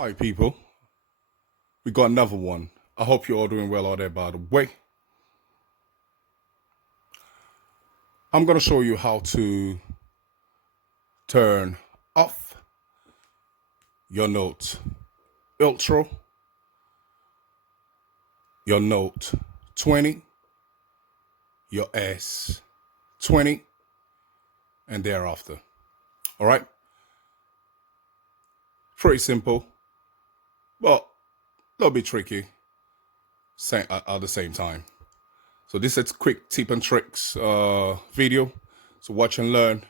Hi people, we got another one. I hope you're all doing well out there. By the way, I'm going to show you how to turn off your Note Ultra, your Note 20, your S20, and thereafter. All right, pretty simple, but a little bit tricky at the same time. So this is a quick tip and tricks video, so watch and learn.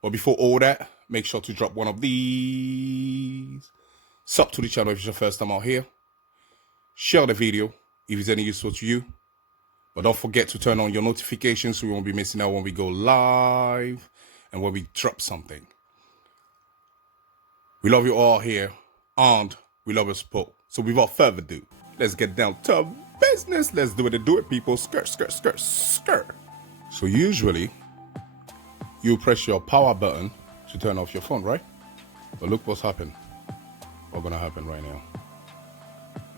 But before all that, make sure to drop one of these. Sub to the channel if it's your first time out here. Share the video if it's any useful to you. But don't forget to turn on your notifications so you won't be missing out when we go live and when we drop something. We love you all here and we love your support. So without further ado, let's get down to business. Let's do it, people. Skirt, skirt, skirt, skirt. So usually, you press your power button to turn off your phone, right? But look what's happened. What's gonna happen right now?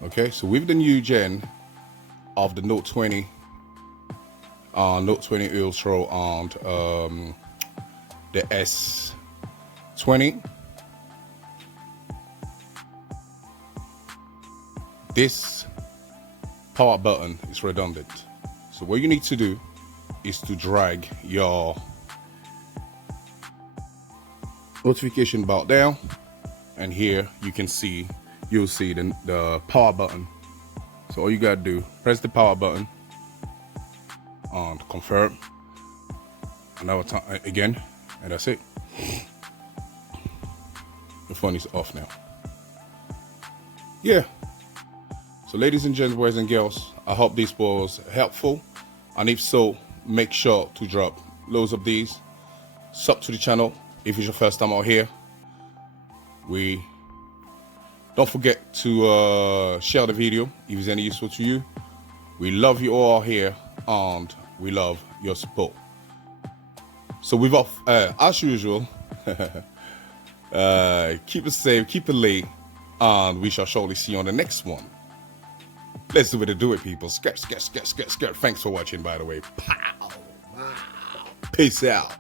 Okay, so with the new gen of the Note 20, Note 20 Ultra, and the S20, this power button is redundant. So what you need to do is to drag your notification bar down, and here you'll see the power button. So all you gotta do, press the power button and confirm another time again, and that's it. The phone is off now. Yeah, so ladies and gents, boys and girls, I hope this was helpful, and if so, make sure to drop loads of these. Sub to the channel if it's your first time out here. We don't forget to share the video if it's any useful to you. We love you all here and we love your support. So without as usual, keep it safe, keep it late, and we shall surely see you on the next one. Let's do it, people. Skirt, skirt, skirt, skirt, skirt. Thanks for watching, by the way. Pow. Peace out.